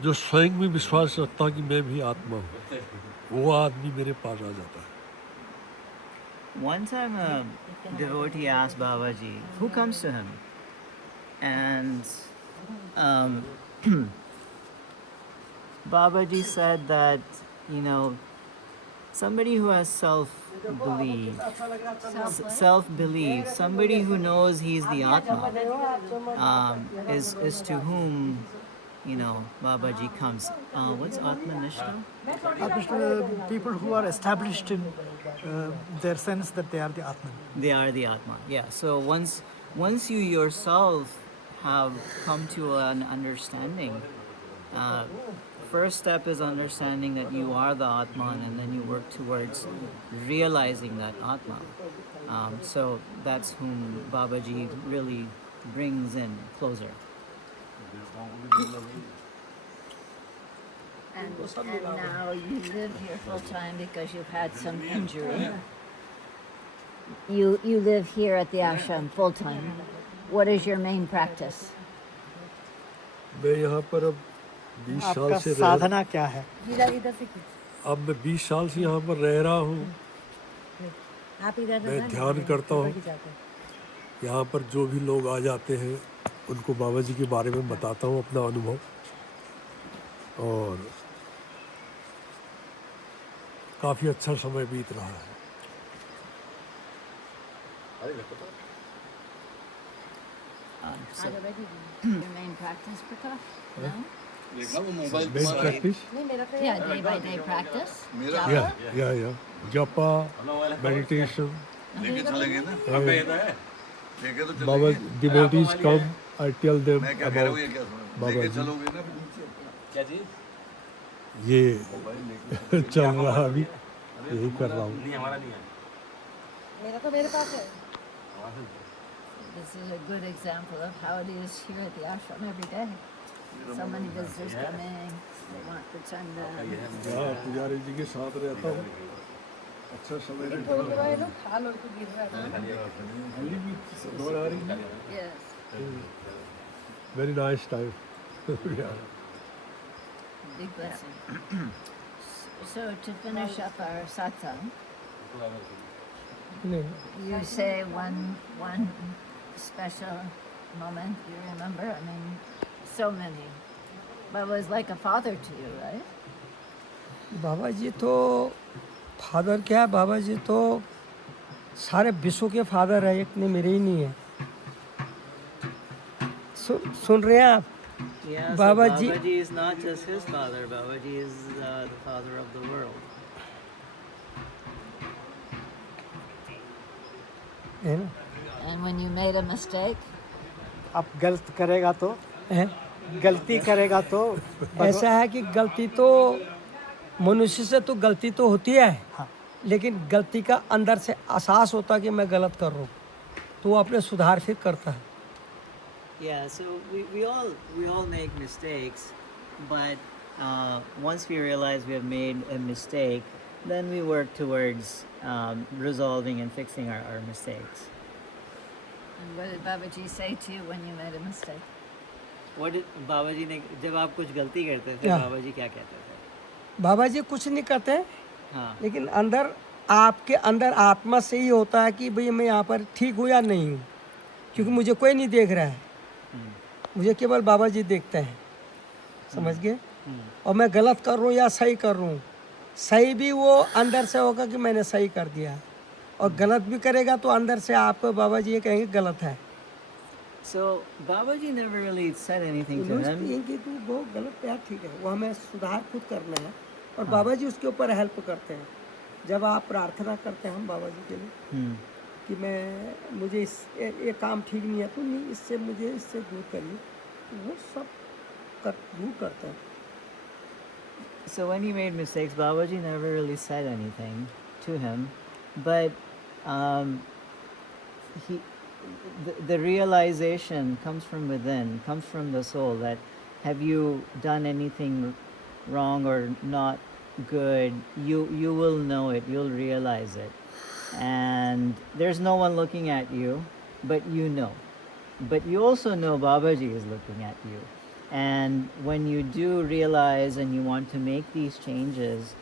जो स्वयं में विश्वास रखता है कि मैं भी आत्मा हूँ, वो आदमी मेरे पास आ जाता है। One time a devotee asked Babaji, who comes to him? And Babaji said that, somebody who has self-belief, somebody who knows he's the Atma, is to whom you know, Babaji comes. What's Atmanishta? People who are established in their sense that they are the Atman. They are the Atma. Yeah. So once you yourself have come to an understanding, uh, first step is understanding that you are the Atman, and then you work towards realizing that Atma. So that's whom Babaji really brings in closer. And now you live here full time because you've had some injury. You live here at the ashram full time. What is your main practice? मैं यहाँ पर अब 20 साल आपका से रह साधना क्या है? अब मैं 20 साल से यहाँ पर रह रहा हूँ। मैं ध्यान करता हूँ। यहाँ पर जो भी लोग आ जाते हैं उनको बाबा जी के बारे में बताता हूँ अपना अनुभव, और काफ़ी अच्छा समय बीत रहा है। So, Your main practice, Prakash? No? Main practice? Yeah, day by day practice. Yeah. Japa, meditation. Baba, devotees come, I tell them about Baba जी। ये चल रहा अभी, यही कर रहा हूँ। This is a good example of how it is here at the ashram every day. So many visitors coming, they want prachanda. यहाँ पुजारी जी के साथ रहता हूँ, अच्छा समय Yes. Very nice time. Yeah. Big blessing. So to finish up our satsang, नहीं, you say one special moment you remember. I mean, so many. But it was like a father to you, right? बाबा जी तो father क्या है, बाबा जी तो सारे विश्व के father है, एक ने मेरे ही नहीं है। सुन रहे हैं आप? yeah, Baba so ji- Babaji is not just his father. Babaji is the father of the world. है ना? And when you made a mistake, आप गलत करेगा तो है? गलती करेगा तो ऐसा है कि गलती तो मनुष्य से तो गलती तो होती है, हाँ। लेकिन गलती का अंदर से एहसास होता है कि मैं गलत कर रहा हूँ, तो वो अपने सुधार फिर करता है। Yeah, so we all make mistakes, but once we realize we have made a mistake, then we work towards resolving and fixing our mistakes. and what did Babaji say to you when you made a mistake? What did Babaji ने जब आप कुछ गलती करते थे, Yeah. बाबाजी क्या कहते थे? बाबा जी कुछ नहीं करते, हाँ, लेकिन अंदर आपके अंदर आत्मा से ही होता है कि भाई मैं यहाँ पर ठीक हूँ या नहीं हूँ, क्योंकि मुझे कोई नहीं देख रहा है, मुझे केवल बाबा जी देखते हैं, समझ गए? और मैं गलत कर रहा हूँ या सही कर रहा हूँ, सही भी वो अंदर से होगा कि मैंने सही कर दिया, और गलत भी करेगा तो अंदर से आपको बाबा जी ये कहेंगे गलत है। So Babaji never really said anything to him. कि तू वो गलत है, ठीक है, वो हमें सुधार खुद करना है, और बाबा जी उसके ऊपर हेल्प करते हैं। जब आप प्रार्थना करते हैं हम बाबा जी के लिए कि मैं मुझे ये काम ठीक नहीं है, तो नहीं इससे मुझे इससे दूर करिए, तो वो सब दूर करते हैं। So when he made mistakes, Babaji never really said anything to him, but the realization comes from within, comes from the soul, that have you done anything wrong or not good, you will know it, you'll realize it. And there's no one looking at you, but you know. But you also know Babaji is looking at you. And when you do realize and you want to make these changes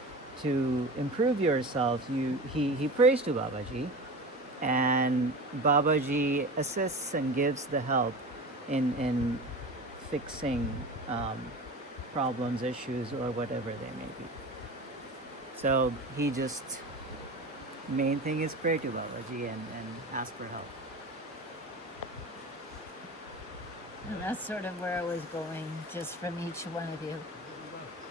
to improve yourself, he prays to Babaji, and Babaji assists and gives the help in fixing problems, issues, or whatever they may be. So he just, main thing is pray to Babaji and ask for help. And that's sort of where I was going, just from each one of you.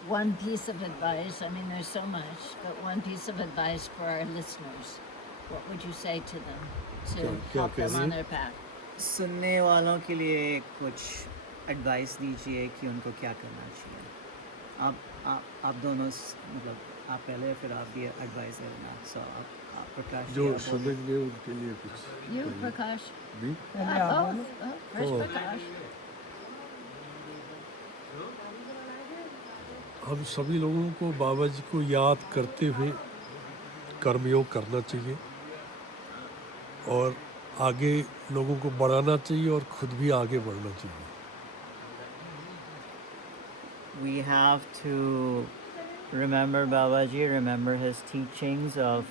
One piece of advice, I mean, there's so much, but one piece of advice for our listeners. What would you say to them to क्या help कह them रही on हैं? their path? सुनने वालों के लिए कुछ advice दीजिए कि उनको क्या करना चाहिए। आप दोनों मतलब आप पहले फिर आप भी एडवाइस देना। सो आप प्रकाश जी, जो आप बोलिए। समझ गए उनके लिए कुछ You, Prakash? भी पहले आप बोलो। First Oh. Prakash. हम सभी लोगों को बाबा जी को याद करते हुए कर्मयोग करना चाहिए और आगे लोगों को बढ़ाना चाहिए और खुद भी आगे बढ़ना चाहिए। We have to remember Babaji, remember his teachings of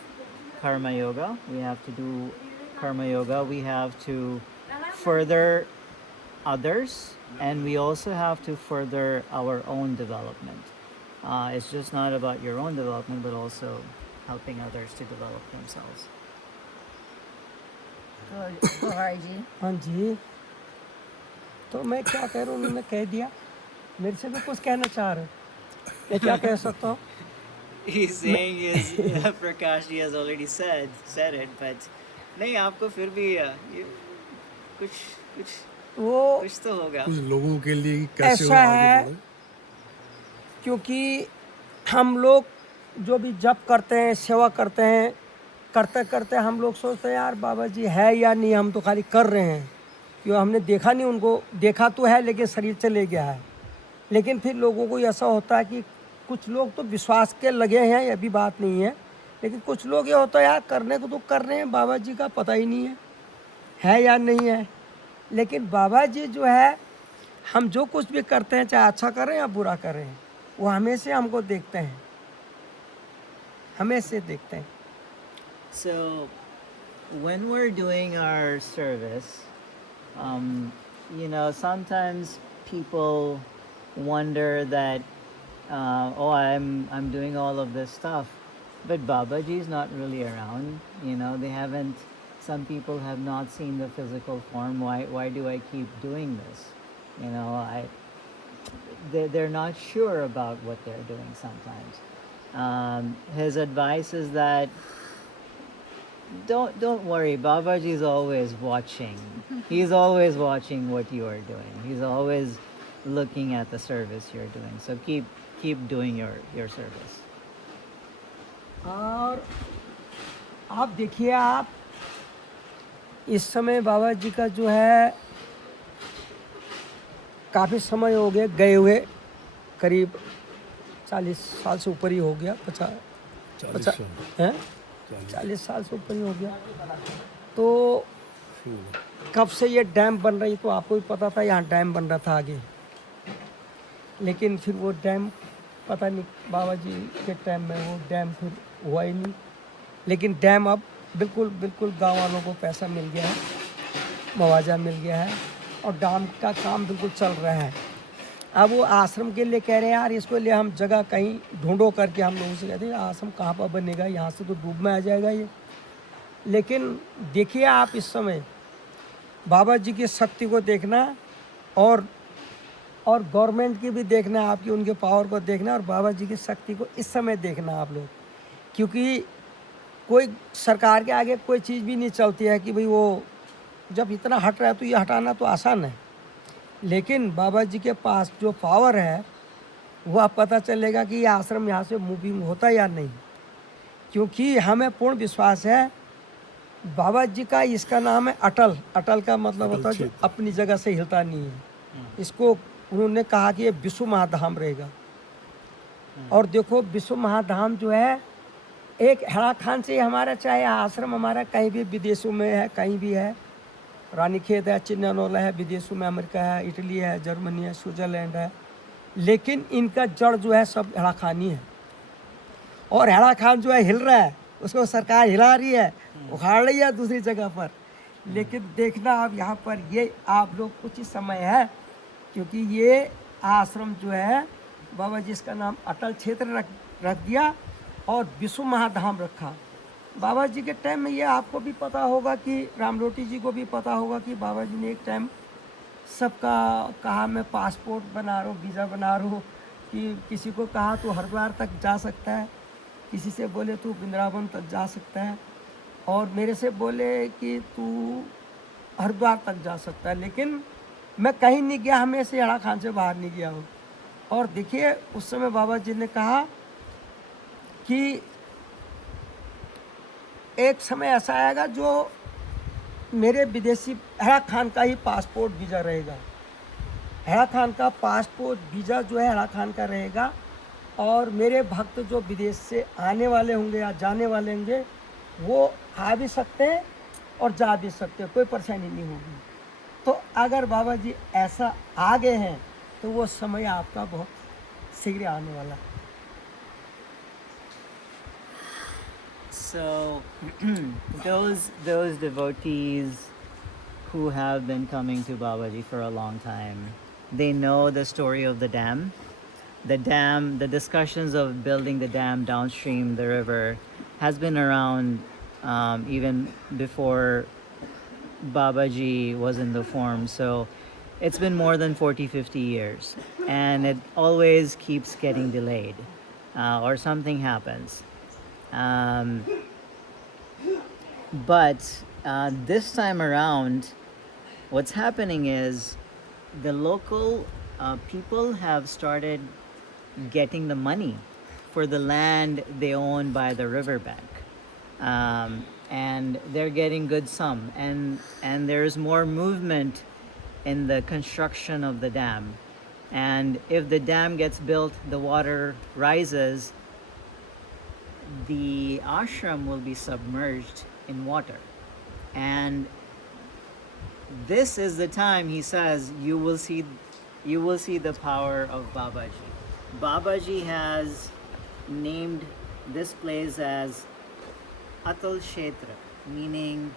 Karma Yoga. We have to do Karma Yoga. We have to further others, and we also have to further our own development. It's just not about your own development, but also helping others to develop themselves. Goharji. हाँ जी, तो मैं क्या कह रहा हूँ, उन्होंने कह दिया। मेरे से भी कुछ कहना चाह रहे हो, मैं क्या कह सकता हूँ? He's saying is Prakash ji has already said it, but नहीं आपको फिर भी वो कुछ तो होगा। कुछ लोगों के लिए कैसे वो ऐसा आगे है बढ़े। क्योंकि हम लोग जो भी जप करते हैं, सेवा करते हैं, करते करते हम लोग सोचते हैं यार बाबा जी है या नहीं, हम तो खाली कर रहे हैं, क्यों हमने देखा नहीं उनको, देखा तो है लेकिन शरीर चले गया है। लेकिन फिर लोगों को ऐसा होता है कि कुछ लोग तो विश्वास के लगे हैं, ये भी बात नहीं है, लेकिन कुछ लोग ये होता है यार करने को तो कर रहे हैं, बाबा जी का पता ही नहीं है या नहीं है। लेकिन बाबा जी जो है, हम जो कुछ भी करते हैं, चाहे अच्छा करें या बुरा करें, वो हमेशा हमको देखते हैं, हमेशा देखते हैं। So when we're doing our service, sometimes people wonder that, I'm doing all of this stuff, but Babaji is not really around. They haven't. Some people have not seen the physical form. Why do I keep doing this? They're not sure about what they're doing sometimes. His advice is that don't worry, Babaji is always watching. He's always watching what you are doing. He's always looking at the service you're doing. So keep doing your service. और आप देखिए, आप इस समय बाबा जी का जो है काफ़ी समय हो गया गए हुए, करीब 40 साल से ऊपर ही हो गया, 40 साल से ऊपर ही हो गया। तो कब से ये डैम बन रही, तो आपको भी पता था यहाँ डैम बन रहा था आगे, लेकिन फिर वो डैम पता नहीं बाबा जी के टाइम में वो डैम फिर हुआ ही नहीं। लेकिन डैम अब बिल्कुल गांव वालों को पैसा मिल गया है, मुआवजा मिल गया है और डैम का काम बिल्कुल चल रहा है। अब वो आश्रम के लिए कह रहे हैं यार इसको लिए हम जगह कहीं ढूंढो करके, हम लोगों से कहते हैं आश्रम कहाँ पर बनेगा, यहाँ से तो डूब में आ जाएगा ये। लेकिन देखिए आप इस समय बाबा जी की शक्ति को देखना और गवर्नमेंट की भी देखना, आपकी उनके पावर को देखना और बाबा जी की शक्ति को इस समय देखना आप लोग, क्योंकि कोई सरकार के आगे कोई चीज़ भी नहीं चलती है कि भाई वो जब इतना हट रहा है तो ये हटाना तो आसान है, लेकिन बाबा जी के पास जो पावर है वह पता चलेगा कि ये आश्रम यहाँ से मूविंग होता है या नहीं। क्योंकि हमें पूर्ण विश्वास है बाबा जी का, इसका नाम है अटल। अटल का मतलब होता है जो अपनी जगह से हिलता नहीं है। इसको उन्होंने कहा कि ये विश्व महाधाम रहेगा। और देखो विश्व महाधाम जो है एक हेड़ा खान से हमारा, चाहे आश्रम हमारा कहीं भी विदेशों में है, कहीं भी है, रानीखेत है, चिन्नौला है, विदेशों में अमेरिका है, इटली है, जर्मनी है, स्विट्ज़रलैंड है, लेकिन इनका जड़ जो है सब हेड़ा खानी है। और हेड़ा खान जो है हिल रहा है, उसको सरकार हिला रही है, उखाड़ रही है दूसरी जगह पर। लेकिन देखना आप यहाँ पर ये आप लोग कुछ ही समय है, क्योंकि ये आश्रम जो है बाबा जी इसका नाम अटल क्षेत्र रख दिया और विश्व महाधाम रखा। बाबा जी के टाइम में ये आपको भी पता होगा कि रामलोटी जी को भी पता होगा कि बाबा जी ने एक टाइम सबका कहा मैं पासपोर्ट बना रहा हूँ, वीज़ा बना रहा हूँ, कि किसी को कहा तू हरिद्वार तक जा सकता है, किसी से बोले तू वृंदावन तक जा सकता है, और मेरे से बोले कि तू हरिद्वार तक जा सकता है, लेकिन मैं कहीं नहीं गया, हमेशा यड़ा खान से बाहर नहीं गया हूँ। और देखिए उस समय बाबा जी ने कहा कि एक समय ऐसा आएगा जो मेरे विदेशी हैरा खान का ही पासपोर्ट वीज़ा रहेगा, हैरा खान का पासपोर्ट वीज़ा जो है हैरा खान का रहेगा, और मेरे भक्त जो विदेश से आने वाले होंगे या जाने वाले होंगे वो आ भी सकते हैं और जा भी सकते हैं, कोई परेशानी नहीं होगी। तो अगर बाबा जी ऐसा आ गए हैं तो वो समय आपका बहुत शीघ्र आने वाला है। So those devotees who have been coming to Babaji for a long time, they know the story of the dam. The dam, the discussions of building the dam downstream the river has been around even before Babaji was in the form. So it's been more than 40-50 years, and it always keeps getting delayed, or something happens. Um, but this time around, what's happening is the local people have started getting the money for the land they own by the riverbank. And they're getting good sum, and there's more movement in the construction of the dam. And if the dam gets built, the water rises, the ashram will be submerged in water. And this is the time, he says, you will see the power of Babaji. Babaji has named this place as Atal Kshetra, meaning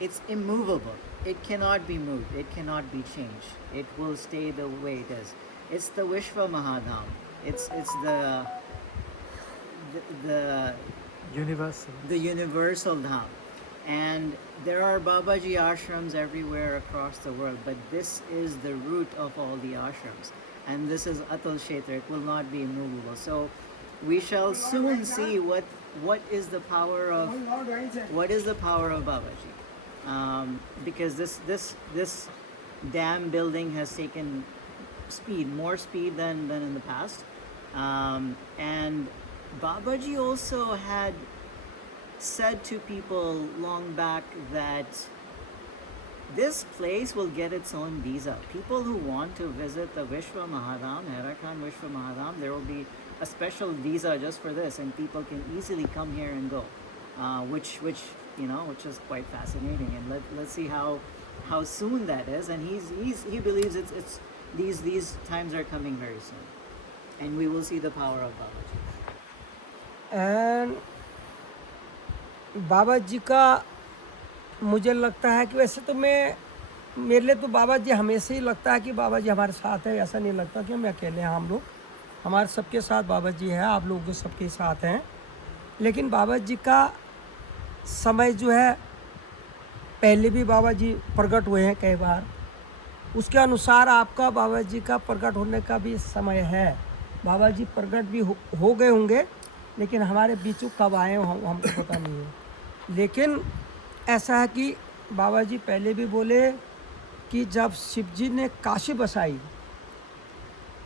it's immovable. It cannot be moved. It cannot be changed. It will stay the way it is. It's the Vishwa Mahadham. It's the Universal. the universal dham. And there are Babaji ashrams everywhere across the world, but this is the root of all the ashrams. And this is Atal Kshetra. It will not be immovable. So we shall soon see what is the power of Babaji. Because this dam building has taken more speed than in the past. And Babaji also had said to people long back that this place will get its own visa. People who want to visit the Vishwa Mahadham, Herakan Vishwa Mahadham, there will be a special visa just for this, and people can easily come here and go, which is quite fascinating. And let's see how soon that is. And he believes it's these times are coming very soon, and we will see the power of Babaji. And Baba ji का मुझे लगता है कि वैसे तो मेरे लिए तो बाबा जी हमेशा ही लगता है कि बाबा जी हमारे साथ है। ऐसा नहीं लगता कि हम अकेले हैं, हम लोग हमारे सबके साथ बाबा जी है, आप लोग जो सबके साथ हैं। लेकिन बाबा जी का समय जो है पहले भी बाबा जी प्रकट हुए हैं कई बार, उसके अनुसार आपका बाबा जी का प्रकट होने का भी समय है। बाबा जी प्रकट भी हो गए होंगे, लेकिन हमारे बीचों कब आए हमको पता नहीं है। लेकिन ऐसा है कि बाबा जी पहले भी बोले कि जब शिव जी ने काशी बसाई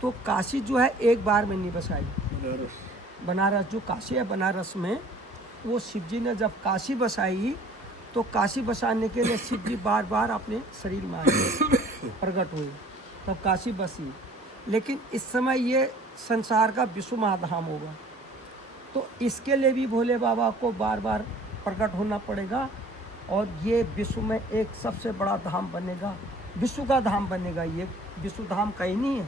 तो काशी जो है एक बार में नहीं बसाई। बनारस जो काशी है, बनारस में वो शिव जी ने जब काशी बसाई तो काशी बसाने के लिए शिव जी बार बार अपने शरीर में आए, प्रकट हुए, तब काशी बसी। लेकिन इस समय ये संसार का विश्व महाधाम होगा, तो इसके लिए भी भोले बाबा को बार बार प्रकट होना पड़ेगा, और ये विश्व में एक सबसे बड़ा धाम बनेगा, विश्व का धाम बनेगा। ये विश्व धाम कहीं नहीं है,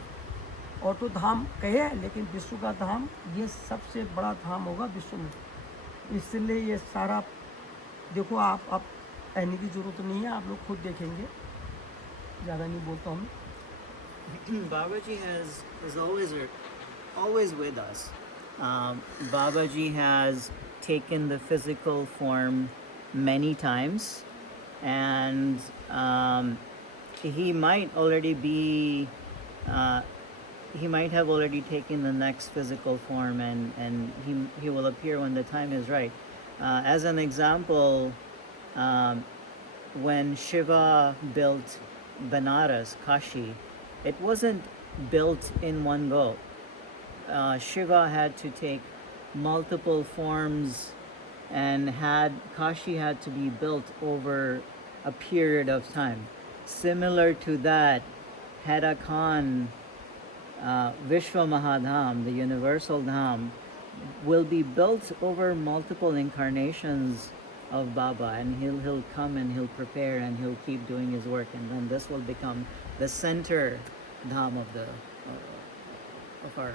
और तो धाम कहे है, लेकिन विश्व का धाम ये सबसे बड़ा धाम होगा विश्व में। इसलिए ये सारा देखो, आप कहने की ज़रूरत नहीं है, आप लोग खुद देखेंगे, ज़्यादा नहीं बोलता हूँ। Babaji is always with us. Babaji has taken the physical form many times, and he might already be, he might have already taken the next physical form, and he will appear when the time is right. As an example, when Shiva built Banaras, Kashi, it wasn't built in one go. Shiva had to take multiple forms, and Kashi had to be built over a period of time. Similar to that, Hera Khan, Vishwa Mahadham, the universal dham, will be built over multiple incarnations of Baba, and he'll come and he'll prepare and he'll keep doing his work, and then this will become the center dham of the of our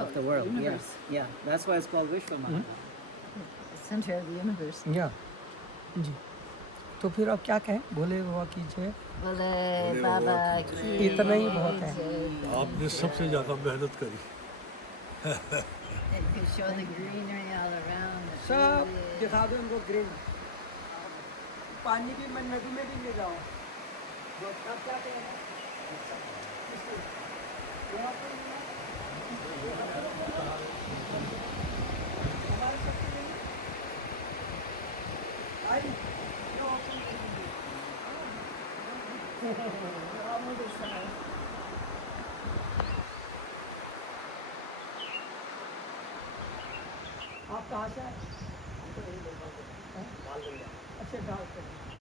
of the world. universe. Yeah, that's why it's called Vishwa Mahadham. The center of the universe. या जी तो फिर अब क्या कहें भोले बाबा की जय Bole Baba ki इतना ही बहुत है jai. आपने सबसे ज़्यादा मेहनत करी And you show the greenery all around. the सब village. दिखा दो उनको ग्रीन पानी भी मैं नदी में भी ले जाऊँ क्या कहें आप कहाँ से आए अच्छा डाल